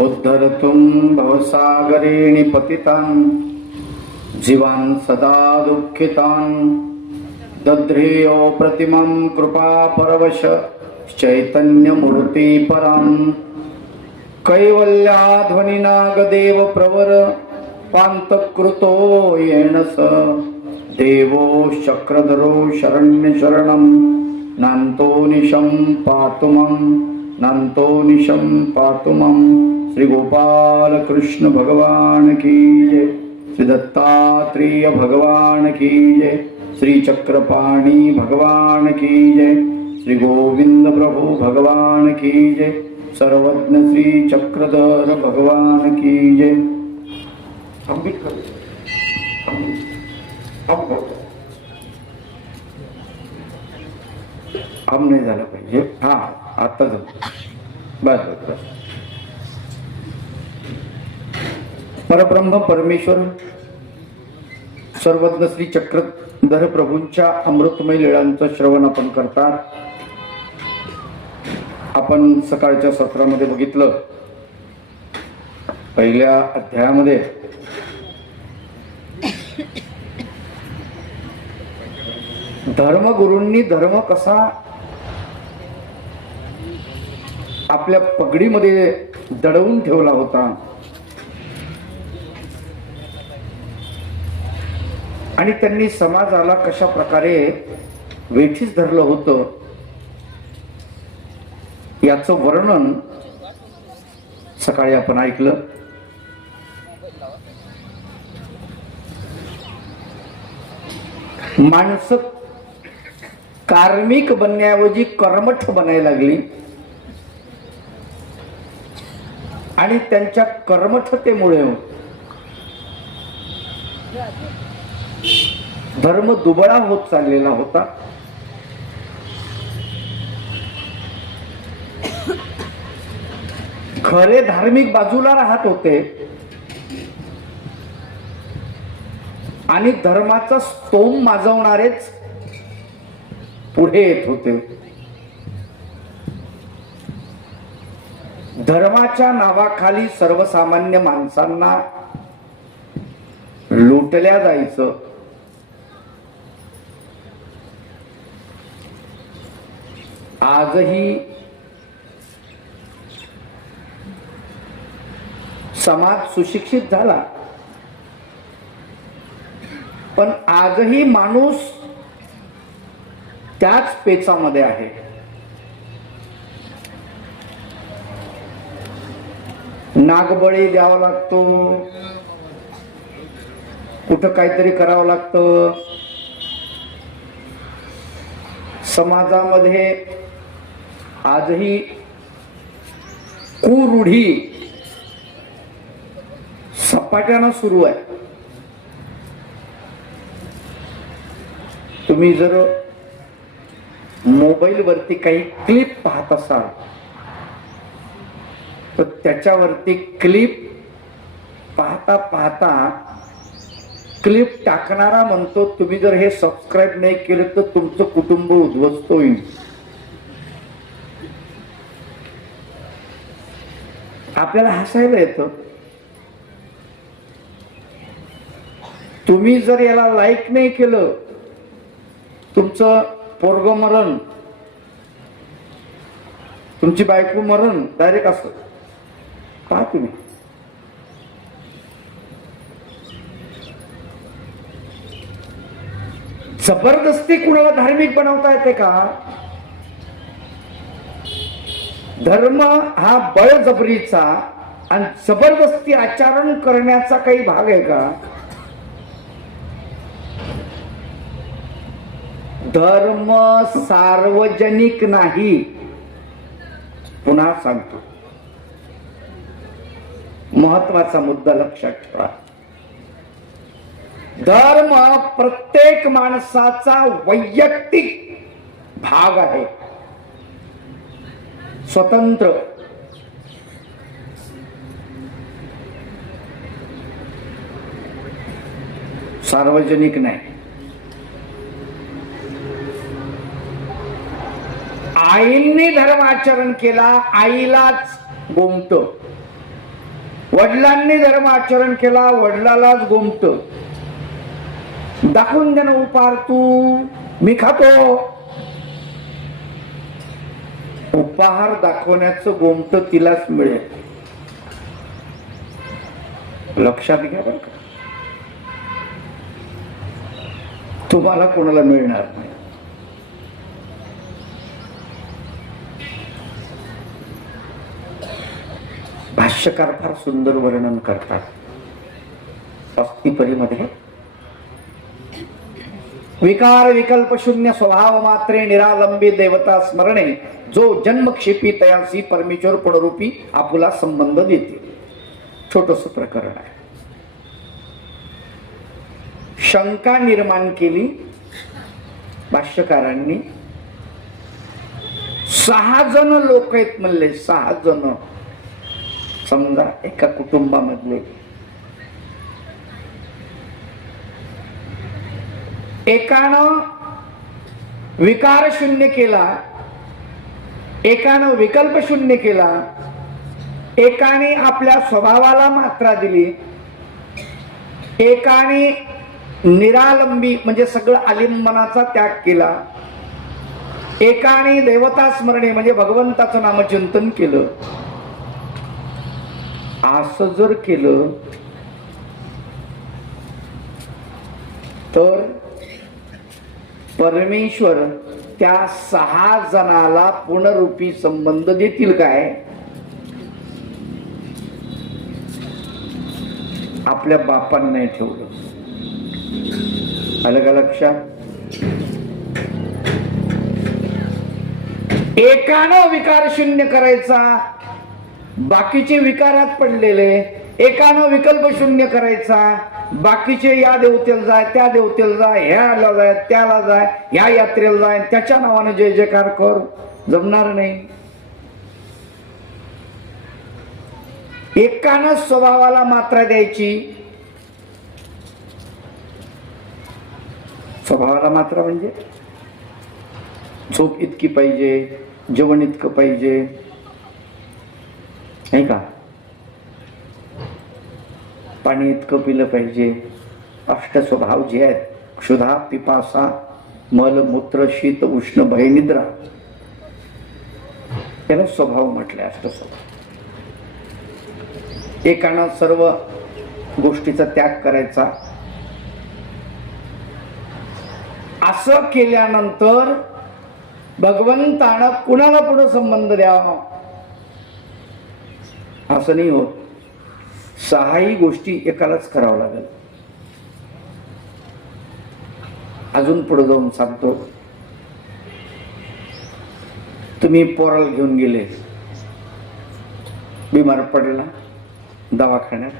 उद्धर्तुं भवसागरेणि पतितान् जीवान् सदा दुःखितान्। दध्रेयो प्रतिमं कृपापरवश चैतन्यमूर्तिपरां कैवल्याध्वनिनागदेव प्रवर पान्तकृतो येन स। देवो शक्रधरो शरण्यशरणं नान्तो निशं पातुमं नान्तो निशं पातु श्री गोपाल कृष्ण भगवान की जय। श्री दत्तात्रेय भगवान की जय। श्री चक्रपाणी भगवान की जय। श्री गोविंद प्रभु भगवान की जय। सर्वज्ञ श्री चक्रधर भगवान की जय. आम नाही झालं पाहिजे. हा आता जाऊ बस बस बस. परब्रह्म परमेश्वर सर्वज्ञ श्री चक्रधर प्रभूंच्या अमृतमय लीळांचं श्रवण आपण करतात. आपण सकाळच्या सत्रामध्ये बघितलं. पहिल्या अध्यायामध्ये. धर्मगुरूंनी धर्म कसा आपल्या पगडीमध्ये दडवून ठेवला होता? आणि त्यांनी समाजाला कशा प्रकारे वेठीस धरलं होतं याचं वर्णन सकाळी आपण ऐकलं. माणसं कार्मिक बनण्याऐवजी कर्मठ बनायला लागली. आणि त्यांच्या कर्मठतेमुळे धर्म दुबळा होत चाललेला होता. खरे धार्मिक बाजूला राहत होते. आणि धर्माचा स्तोम माजवणारेच पुढे येत होते. धर्माच्या नावाखाली सर्वसामान्य माणसांना लुटल्या जायचं. आजही समाज सुशिक्षित झाला. पण आजही माणूस त्याच पेचामध्ये आहे. नागबळी द्यावा लागतो. कुठं काहीतरी करावं लागतं. समाजामध्ये आजही कुरूढी सपाट्यानं सुरू आहे. तुम्ही जर मोबाईल वरती काही क्लिप पाहत असाल तर त्याच्यावरती क्लिप पाहता पाहता क्लिप टाकणारा म्हणतो तुम्ही जर हे सबस्क्राईब नाही केलं तर तुमचं कुटुंब उद्ध्वस्त होईल. आपल्याला हसायला येतं. तुम्ही जर याला लाईक नाही केलं तुमचं पोरग मरण तुमची बायको मरण डायरेक्ट असं. का तुम्ही? जबरदस्ती कुणाला धार्मिक बनवता येते का? धर्म हा बळजबरीचा आणि जबरदस्ती आचरण करण्याचा काही भाग आहे का? धर्म सार्वजनिक नाही. पुन्हा सांगतो. महत्त्वाचा मुद्दा लक्षात ठेवा. धर्म प्रत्येक माणसाचा वैयक्तिक भाग आहे. स्वतंत्र. सार्वजनिक नाही. आईंनी धर्माचरण केला आईलाच गोमत. वडिलांनी धर्म आचरण केला वडिलालाच गोमत. दाखवून दे ना उपार तू मी खातो. उपहार दाखवण्याचं गोमट तिलाच मिळेल. लक्षात घ्या बरं का. तुम्हाला कोणाला मिळणार नाही. भाष्यकार फार सुंदर वर्णन करतात. अस्थिपरीमध्ये. विकार विकल्प शून्य स्वभाव मात्रे निरालंबी देवता स्मरणे. जो जन्मक्षेपी तयासी परमेश्वर पुनरूपी आपला संबंध देते. छोटस प्रकरण आहे. शंका निर्माण केली. भाष्यकारांनी. सहा जण लोक आहेत म्हणले. सहा जण. समजा एका कुटुंबामधले. एकानं विकार शून्य केला. एकानं विकल्प शून्य केला एकाने आपल्या स्वभावाला मात्रा दिली एकाने निरालंबी म्हणजे सगळं आलिंबनाचा त्याग केला एकाने देवता स्मरणे म्हणजे भगवंताचं नामचिंतन केलं. असं जर केलं तर परमेश्वर त्या सहा जणाला पुनरूपी संबंध देतील काय? आपल्या बापांना नाही ठेवलं. आलं का लक्षात? एकानं विकार शून्य करायचा बाकीचे विकारात पडलेले एकानं विकल्प शून्य करायचा बाकीचे या देवतेला जाय त्या देवतेला जाय ह्याला जाय त्याला जाय ह्या यात्रेला जाय त्याच्या नावाने जय जयकार कर. जमणार नाही. एकानं स्वभावाला मात्रा द्यायची. स्वभावाला मात्रा म्हणजे? झोप इतकी पाहिजे जेवण इतकं पाहिजे. नाही का? पाणी इतकं पिलं पाहिजे. अष्ट स्वभाव जे आहेत क्षुधा पिपासा मल मूत्र शीत उष्ण भयनिद्रा त्याला स्वभाव म्हटले अष्ट स्वभाव. एकानं सर्व गोष्टीचा त्याग करायचा. असं केल्यानंतर भगवंतानं कुणाला पुढे संबंध द्यावा? असं नाही होत. सहाही गोष्टी एकालाच करावं लागेल. अजून पुढे जाऊन सांगतो. तुम्ही पोराला घेऊन गेले बिमार पडला दवाखान्यात.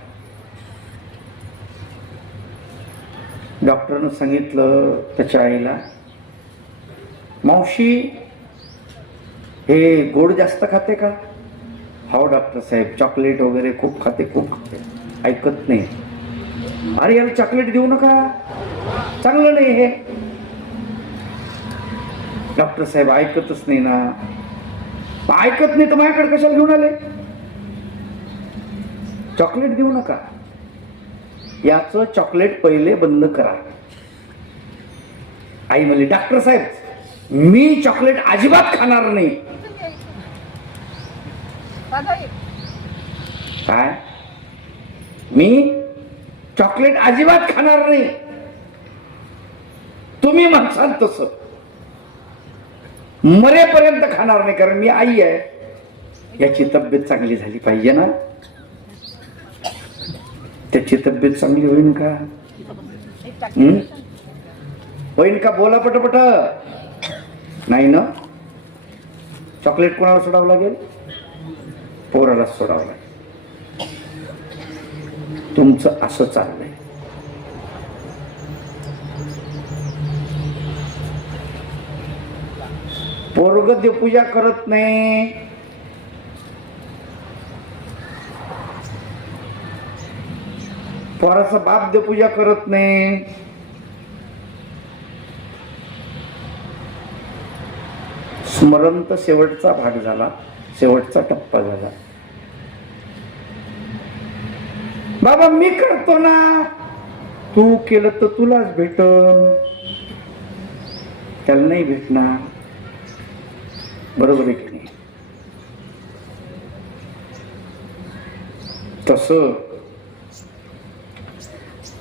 डॉक्टरनं सांगितलं त्याच्या आईला मावशी हे गोड जास्त खाते का? हो डॉक्टर साहेब चॉकलेट वगैरे खूप खाते खूप खाते. ऐकत नाही. अरे याला चॉकलेट देऊ नका. चांगलं नाही हे. डॉक्टर साहेब ऐकतच नाही ना. ऐकत नाही तर माझ्याकडे कशाला घेऊन आले? चॉकलेट देऊ नका. याचं चॉकलेट पहिले बंद करा. आई म्हणली डॉक्टर साहेब मी चॉकलेट अजिबात खाणार नाही. काय? मी चॉकलेट अजिबात खाणार नाही. तुम्ही म्हणसाल तस. मरेपर्यंत खाणार नाही कारण मी आई आहे. याची तब्येत चांगली झाली पाहिजे ना? त्याची तब्येत चांगली होईल का? होईन होईल का? बोला पटपट. नाही ना? चॉकलेट कोणाला सोडावं लागेल? पोराला सोडावं लागेल तुमचं असं चाललंय. पोरग देवपूजा करत नाही. पोराचा बाप देवपूजा करत नाही. स्मरण तर शेवटचा भाग झाला. शेवटचा टप्पा झाला. बाबा मी करतो ना. तू केलं तर तुलाच भेटन. त्याला नाही भेटणार. बरोबर आहे की नाही? तस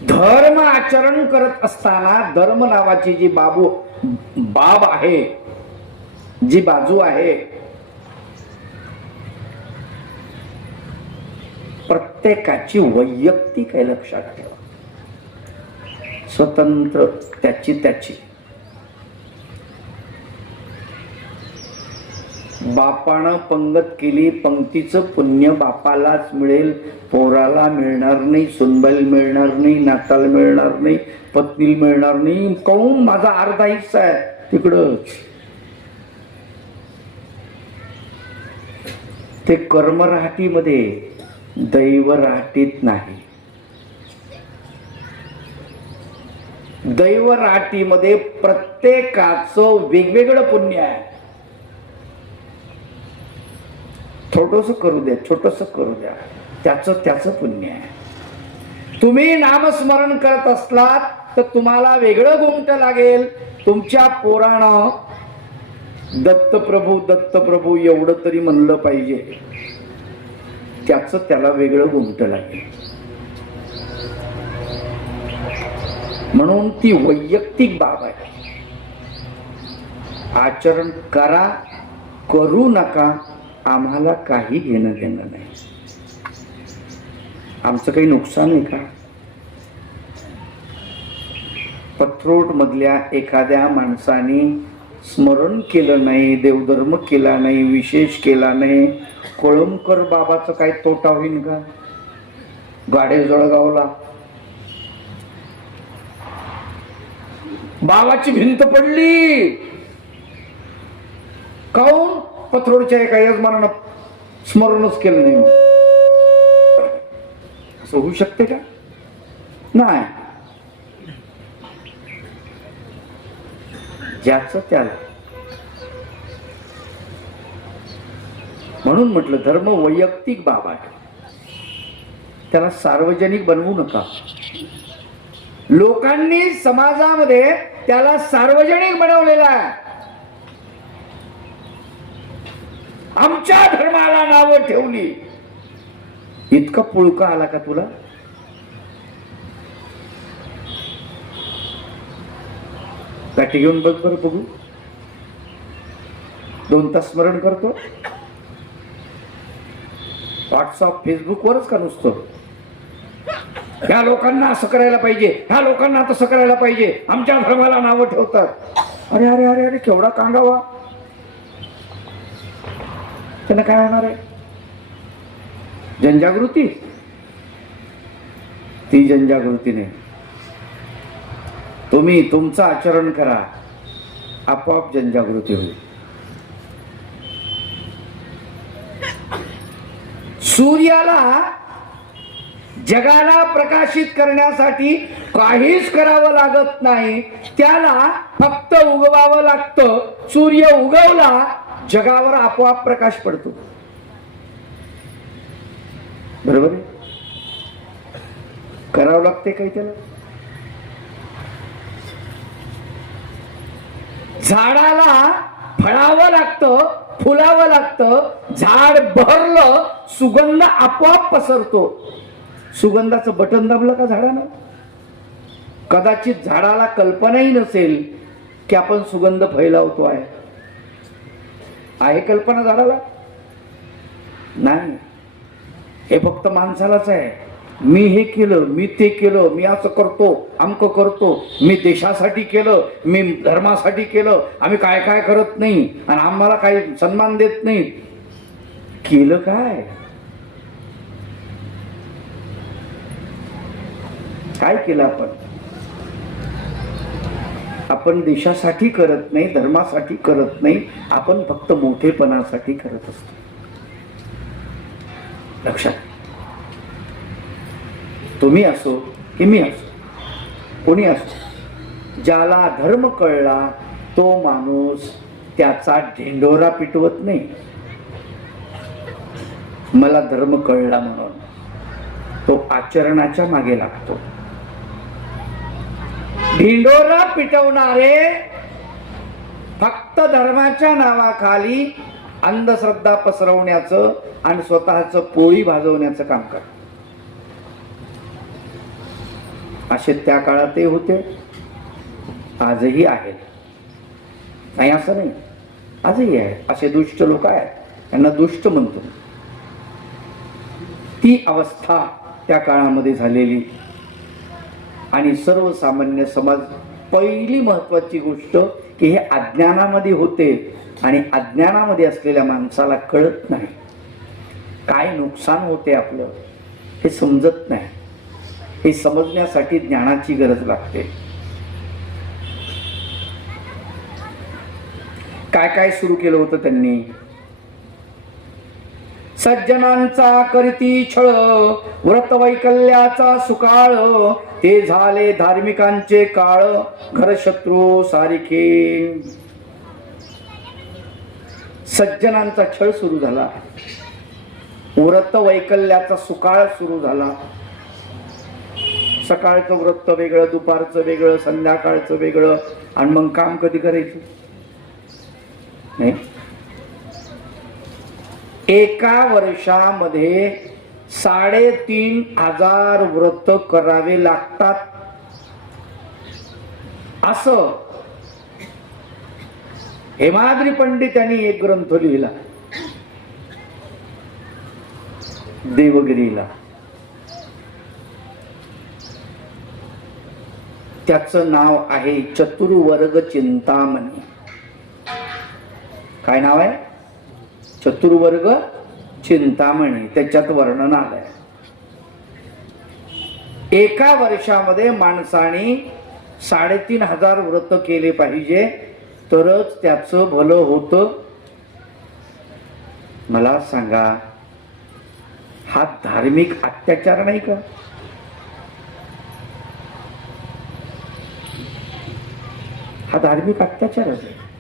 धर्म आचरण करत असताना धर्म नावाची जी बाबू बाब आहे जी बाजू आहे प्रत्येकाची वैयक्तिक आहे लक्षात ठेवा. स्वतंत्र त्याची त्याची. बापानं पंगत केली पंक्तीचं पुण्य बापालाच मिळेल पोराला मिळणार नाही सुनबाईल मिळणार नाही नाताला मिळणार नाही पत्नीला मिळणार नाही काहून माझा अर्धा हिस्सा आहे. तिकडंच. ते कर्मराहटीमध्ये दैव राटीत नाही. दैव राहटीमध्ये प्रत्येकाचं वेगवेगळं पुण्य आहे. थोडस करू द्या छोटस करू द्या. त्याचं त्याच पुण्य आहे. तुम्ही नामस्मरण करत असलात तर तुम्हाला वेगळं गुमट लागेल. तुमच्या पोरानं दत्तप्रभू दत्तप्रभू एवढं तरी म्हणलं पाहिजे. त्याचं त्याला वेगळं गोमट लागेल म्हणून ती वैयक्तिक बाब आहे. आचरण करा करू नका आम्हाला काही घेणं देणं नाही. आमचं काही नुकसान आहे का? पत्रोट मधल्या एखाद्या माणसाने स्मरण केलं नाही देवधर्म केला नाही विशेष केला नाही. कोळंबकर बाबाचं काय तोटा होईन का? गाडे जळगावला. बाबाची भिंत पडली. काऊन? पथरोडच्या एका यजमानानं स्मरणच केलं नाही. असं होऊ शकते का? नाही. ज्याचं त्याला. म्हणून म्हटलं धर्म वैयक्तिक बाब आहे. त्याला सार्वजनिक बनवू नका. लोकांनी समाजामध्ये त्याला सार्वजनिक बनवलेला आहे. आमच्या धर्माला नावं ठेवली. इतका पुळका आला का तुला? काठी घेऊन बघ बरं बघू. दोन तास स्मरण करतो. व्हॉट्सअप फेसबुकवरच का नुसतं? ह्या लोकांना असं करायला पाहिजे. ह्या लोकांना तसं करायला पाहिजे. आमच्या धर्माला नावं ठेवतात. अरे अरे अरे अरे केवढा कांगावा. त्यांना काय होणार आहे? जनजागृती? ती जनजागृती नाही तुम्ही तुमचं आचरण करा. आपोआप जनजागृती होईल. सूर्याला जगाला प्रकाशित करण्यासाठी काहीच करावं लागत नाही. त्याला फक्त उगवावं लागतं. सूर्य उगवला जगावर आपोआप प्रकाश पडतो. बरोबर आहे? करावं लागते काही त्याला? झाडाला फळावं लागतं फुलावं लागतं झाड बहरलं सुगंध आपोआप पसरतो. सुगंधाचं बटन दाबलं का झाडानं? कदाचित झाडाला कल्पनाही नसेल की आपण सुगंध फैलावतो आहे. आहे कल्पना झाडाला? नाही. हे फक्त माणसालाच आहे. मी हे केलं मी ते केलं मी असं करतो अमकं करतो मी देशासाठी केलं मी धर्मासाठी केलं आम्ही काय काय करत नाही आणि आम्हाला काही सन्मान देत नाही. केलं काय? काय केलं आपण? आपण देशासाठी करत नाही धर्मासाठी करत नाही आपण फक्त मोठेपणासाठी करत असतो. लक्षात तुम्ही असो की मी असो. कोणी असो. ज्याला धर्म कळला तो माणूस त्याचा ढेंडोरा पिटवत नाही. मला धर्म कळला म्हणून तो आचरणाच्या मागे लागतो. ढिंडोरा पिटवणारे फक्त धर्माच्या नावाखाली अंधश्रद्धा पसरवण्याचं आणि स्वतःच पोळी भाजवण्याचं काम करतात. असे त्या काळातही होते. आजही आहेत. नाही असं नाही. आजही आहे असे दुष्ट लोक आहेत. त्यांना दुष्ट म्हणतो. ती अवस्था त्या काळामध्ये झालेली. आणि सर्वसामान्य समाज पहिली महत्वाची गोष्ट की हे अज्ञानामध्ये होते आणि अज्ञानामध्ये असलेल्या माणसाला कळत नाही. काय नुकसान होते आपलं हे समजत नाही. हे समजण्यासाठी ज्ञानाची गरज लागते. काय काय सुरू केलं होतं त्यांनी? सज्जनांचा करती छळ व्रत वैकल्याचा सुकाळ ते झाले धार्मिकांचे काळ घरशत्रू सारिखे सज्जनांचा छळ सुरू झाला. व्रत वैकल्याचा सुकाळ सुरू झाला. सकाळचं व्रत वेगळं दुपारचं वेगळं संध्याकाळचं वेगळं. आणि मग काम कधी करायचं? नाही? एका वर्षामध्ये साडेतीन हजार व्रत करावे लागतात. असं. हेमाद्री पंडित यांनी एक ग्रंथ लिहिला. देवगिरीला. त्याचं नाव आहे चतुर्वर्ग चिंतामणी. काय नाव आहे? चतुर्वर्ग चिंतामणी. त्याच्यात वर्णन आलंय. एका वर्षामध्ये माणसाने साडेतीन हजार व्रत केले पाहिजे तरच त्याचं भलं होतं. मला सांगा हा धार्मिक अत्याचार नाही का? हा धार्मिक अत्याचारच आहे.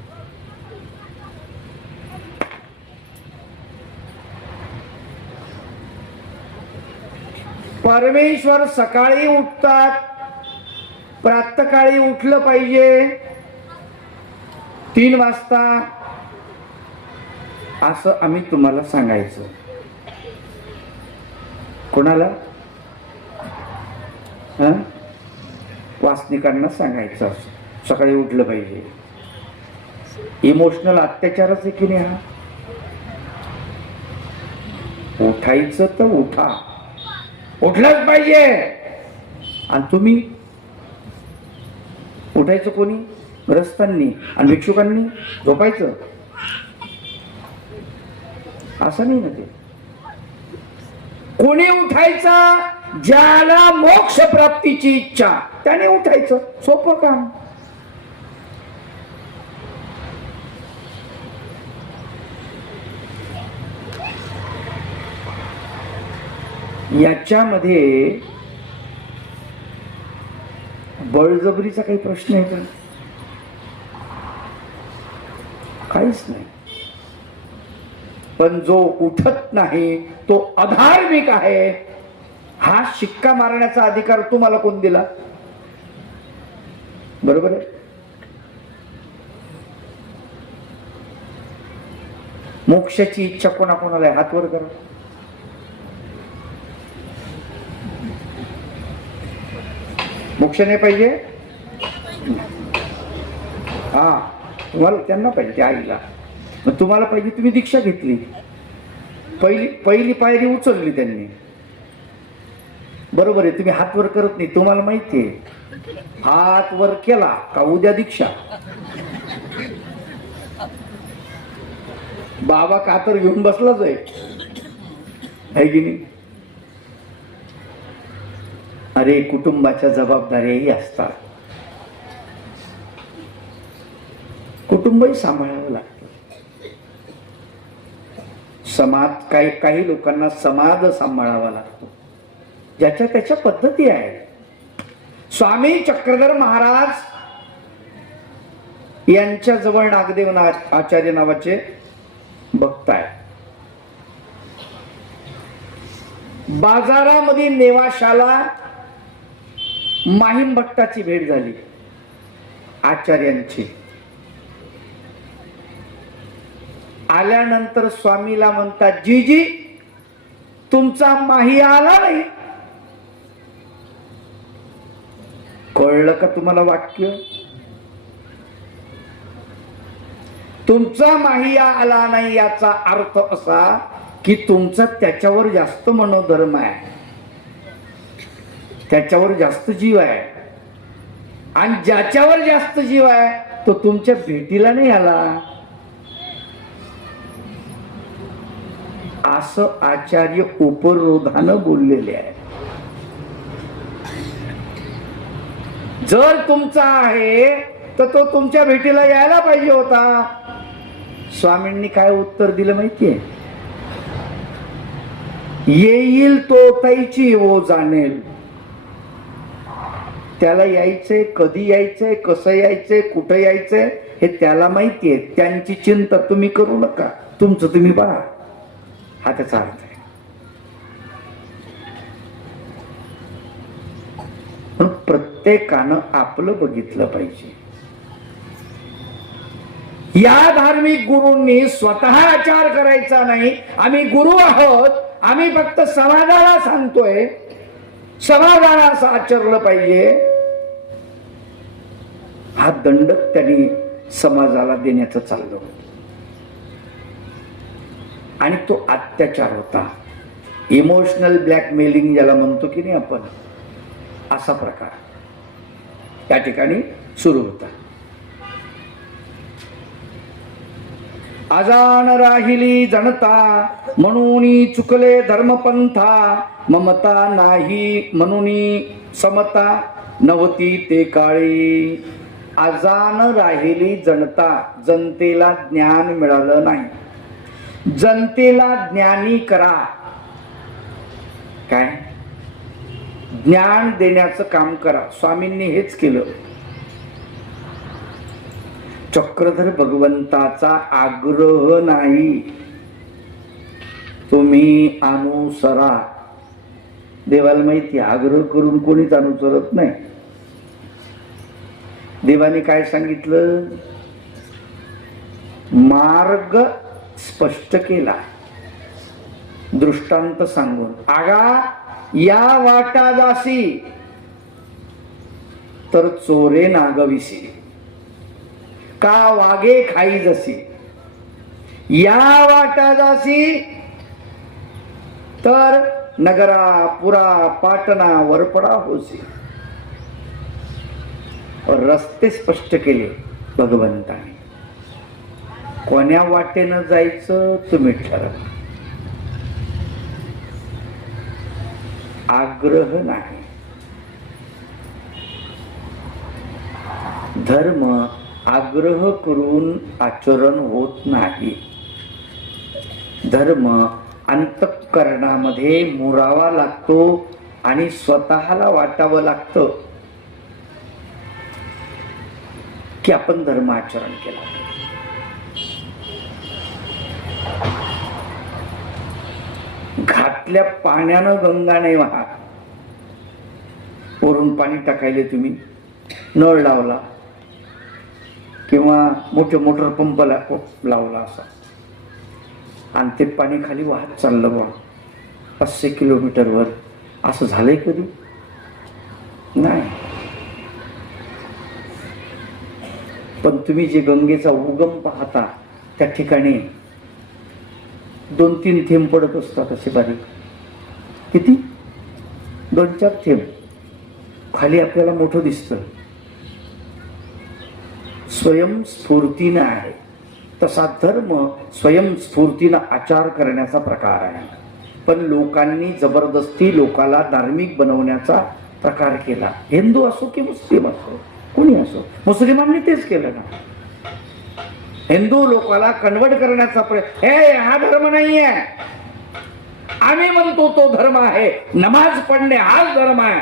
परमेश्वर सकाळी उठतात प्रातकाळी उठलं पाहिजे. तीन वाजता. असं आम्ही तुम्हाला सांगायचं. कोणाला? वासनिकांना सांगायचं असं. सकाळी उठलं पाहिजे. इमोशनल अत्याचारच आहे की नाही हा? उठायचं तर उठा. उठलंच पाहिजे. आणि तुम्ही? उठायचं कोणी? ग्रस्तांनी आणि भिक्षुकांनी? झोपायचं? असं नाही ना ते. कोणी उठायचा? ज्याला मोक्ष प्राप्तीची इच्छा त्याने उठायचं. सोपं काम. याच्यामध्ये बळजबरीचा काही प्रश्न आहे का? काहीच नाही. पण जो उठत नाही तो अधार्मिक आहे. हा शिक्का मारण्याचा अधिकार तुम्हाला कोण दिला? बरोबर आहे? मोक्षाची इच्छा कोणाकोणाला आहे? हातवर करा. मोक्ष नाही पाहिजे? हा तुम्हाला त्यांना पाहिजे त्या आईला. मग तुम्हाला पाहिजे तुम्ही दीक्षा घेतली. पहिली पहिली पायरी उचलली त्यांनी. बरोबर आहे तुम्ही हात वर करत नाही तुम्हाला माहिती आहे. हात वर केला का उद्या दीक्षा? बाबा कातर घेऊन बसलाच आहे. की नाही? अरे कुटुंबाच्या जबाबदाऱ्याही असतात. कुटुंबही सांभाळावं लागतं. समाज काही काही लोकांना समाज सांभाळावा लागतो. ज्याच्या त्याच्या पद्धती आहेत. स्वामी चक्रधर महाराज यांच्या जवळ नागदेव ना आचार्य नावाचे भक्त आहे बाजारामध्ये नेवाशाला माहीम भट्टाची भेट झाली. आचार्यांची. आल्यानंतर स्वामीला म्हणतात जीजी तुमचा माही आला नाही. कळलं का तुम्हाला वाक्य? तुमचा माहिया आला नाही याचा अर्थ असा की तुमचा त्याच्यावर जास्त मनोधर्म आहे. त्याच्यावर जास्त जीव आहे. आणि ज्याच्यावर जास्त जीव आहे तो तुमच्या भेटीला नाही आला. असं आचार्य उपरोधानं बोललेले आहे. जर तुमचा आहे तर तो तुमच्या भेटीला यायला पाहिजे होता. स्वामींनी काय उत्तर दिलं माहितीये? येईल तो तैची ओ जाणेल त्याला यायचंय कधी यायचंय कसं यायचंय कुठं यायचंय हे त्याला माहितीये. त्यांची चिंता तुम्ही करू नका. तुमचं तुम्ही पहा. हा त्याचा अर्थ आहे. प्रत्येकानं आपलं बघितलं पाहिजे. या धार्मिक गुरूंनी स्वतः आचार करायचा नाही. आम्ही गुरु आहोत. आम्ही फक्त समाजाला सांगतोय. समाजाला असं आचरलं पाहिजे. हा दंड त्यांनी समाजाला देण्याचं चाललं होतं. आणि तो अत्याचार होता. इमोशनल ब्लॅकमेलिंग ज्याला म्हणतो की नाही आपण असा प्रकार त्या ठिकाणी सुरू होता. अजान राहिली जनता म्हणून चुकले धर्मपंथा. ममता नाही म्हणून समता नवती ते काळी. अजान राहिली जनता जनतेला ज्ञान मिळालं नाही. जनतेला ज्ञानी करा. काय? ज्ञान देण्याचं काम करा. स्वामींनी हेच केलं. चक्रधर भगवंताचा आग्रह नाही. तुम्ही अनुसरा. देवाला माहिती आग्रह करून कोणीच अनुसरत नाही. देवाने काय सांगितलं? मार्ग स्पष्ट केला. दृष्टांत सांगून. आगा या वाटा जासी तर चोरे नागविसी. का वागे खाई जसी? या वाटा जासी तर नगरा पुरा पाटणा वरपडा होसी. रस्ते स्पष्ट केले भगवंताने कोण्या वाटेनं जायचं तुम्ही ठरवा. आग्रह नाही. धर्म आग्रह करून आचरण होत नाही. धर्म अंतकरणामध्ये मुरावा लागतो आणि स्वतःला वाटावं लागतं. की आपण धर्म आचरण केला. घातल्या पाण्यानं गंगा नाही वाहत. वरून पाणी टाकायले तुम्ही. नळ लावला. किंवा मोठे मोटर पंप लावला असा. आणि ते पाणी खाली वाहत चाललं बा पाचशे किलोमीटरवर. असं झालंय कधी? नाही. पण तुम्ही जे गंगेचा उगम पाहता त्या ठिकाणी दोन तीन थेंब पडत असतात असे बारीक. किती? दोन चार थेंब. खाली आपल्याला मोठं दिसतं. स्वयंस्फूर्तीनं आहे. तसा धर्म स्वयंस्फूर्तीनं आचार करण्याचा प्रकार आहे. पण लोकांनी जबरदस्ती लोकाला धार्मिक बनवण्याचा प्रकार केला. हिंदू असो की मुस्लिम असो कोणी असो? मुस्लिमांनी तेच केलं ना. हिंदू लोकाला कन्वर्ट करण्याचा प्रयत्न हे हा धर्म नाहीये. आम्ही म्हणतो तो धर्म आहे. नमाज पडणे हाच धर्म आहे.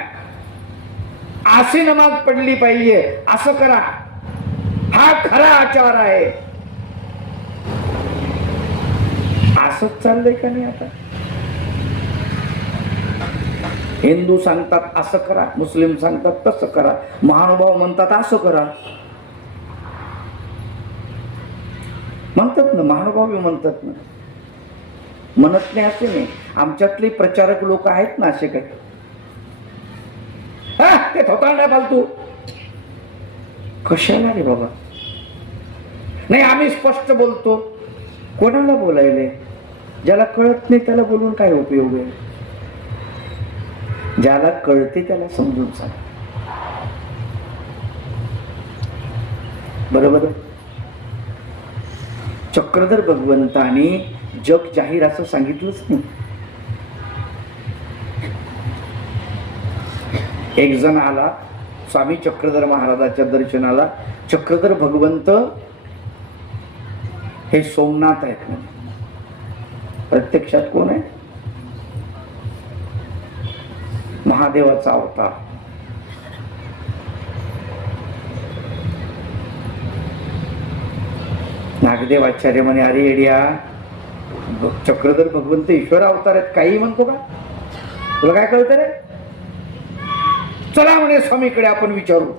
अशी नमाज पडली पाहिजे. असं करा. हा खरा आचार आहे. असंच चाललंय का नाही आता? हिंदू सांगतात असं करा मुस्लिम सांगतात तसं करा महानुभाव म्हणतात असं करा. म्हणतात ना महानुभावी म्हणतात ना. म्हणत नाही असे नाही आमच्यातले प्रचारक लोक आहेत ना असे काही. हा, ते थोता नाही फालतू. कशाला रे बाबा? नाही आम्ही स्पष्ट बोलतो. कोणाला बोलायले? ज्याला कळत नाही त्याला बोलून काय उपयोग आहे? ज्याला कळते त्याला समजून सांग. बरोबर? चक्रधर भगवंताने जग जाहीर असं सांगितलंच नाही. एक जण आला स्वामी चक्रधर महाराजाच्या दर्शनाला. चक्रधर भगवंत हे सोमनाथ आहेत प्रत्यक्षात कोण आहे? महादेवाचा अवतार. नागदेव आचार्य म्हणे अरे एडिया चक्रधर भगवंत ईश्वर अवतार आहेत काही म्हणतो का? तुला काय कळत रे? चला म्हणे स्वामीकडे आपण विचारू.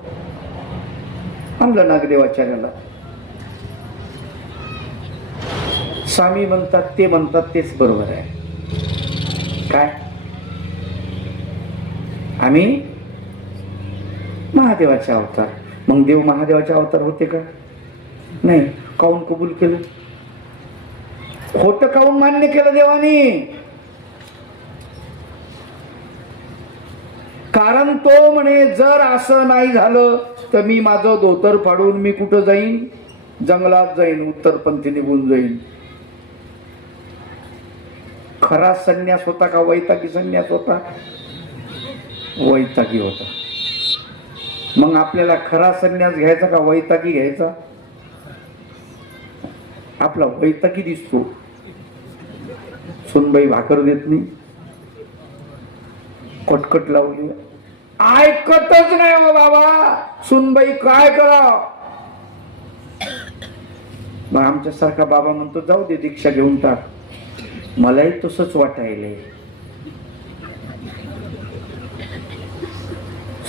आणलं नागदेवाचार्याला स्वामी म्हणतात ते म्हणतात तेच बरोबर आहे. काय? आणि महादेवाचे अवतार. मग देव महादेवाचे अवतार होते का? नाही. काऊन कबूल केलं? खोट काऊन मान्य केलं देवानी? कारण तो म्हणे जर असं नाही झालं तर मी माझं धोतर फाडून मी कुठं जाईन? जंगलात जाईन उत्तरपंथी निघून जाईन. खरा संन्यास होता का? वैतागी संन्यास होता? वैतागी होता. मग आपल्याला खरा संन्यास घ्यायचा का वैतागी घ्यायचा? आपला वैतागी दिसतो. सुनबाई भाकर देत नाही. कटकट लावली. ऐकतच नाही हो बाबा. सुनबाई काय करा? मग आमच्यासारखा बाबा म्हणतो जाऊ दे दीक्षा घेऊन टाक. मलाही तसंच वाटायलंय.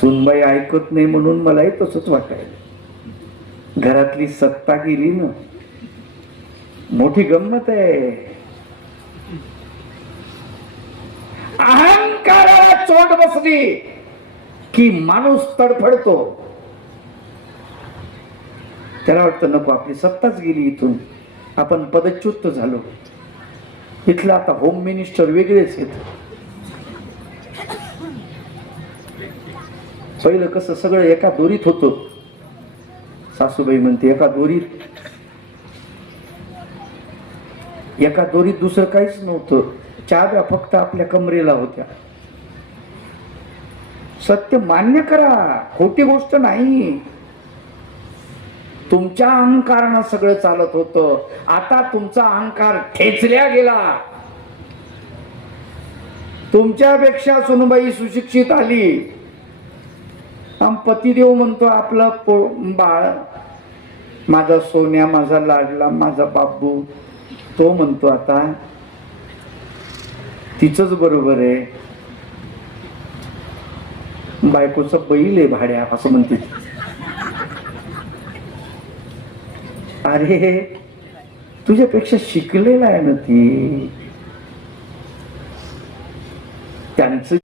सुनबाई ऐकत नाही म्हणून मलाही तसंच वाटायला घरातली सत्ता गेली ना मोठी गंमत आहे. अहंकाराला चोट बसली की माणूस तडफडतो. त्याला वाटतं नको आपली सत्ताच गेली इथून. आपण पदच्युत झालो. इथलं आता होम मिनिस्टर वेगळेच आहेत. पहिलं कसं सगळं एका दोरीत होतं. सासूबाई म्हणते एका दोरीत. एका दोरीत दुसरं काहीच नव्हतं. चाव्या फक्त आपल्या कमरेला होत्या. सत्य मान्य करा खोटी गोष्ट नाही. तुमच्या अहंकारानं सगळं चालत होतं. आता तुमचा अहंकार ठेचल्या गेला. तुमच्यापेक्षा सुनबाई सुशिक्षित आली. पतिदेव म्हणतो आपलं पो बाळ. माझा सोन्या माझा लाडला माझा बाबू तो म्हणतो आता तिचंच बरोबर आहे. बायकोचं बैल आहे भाड्या असं म्हणते. अरे तुझ्यापेक्षा शिकलेला आहे ना ती. त्यांचं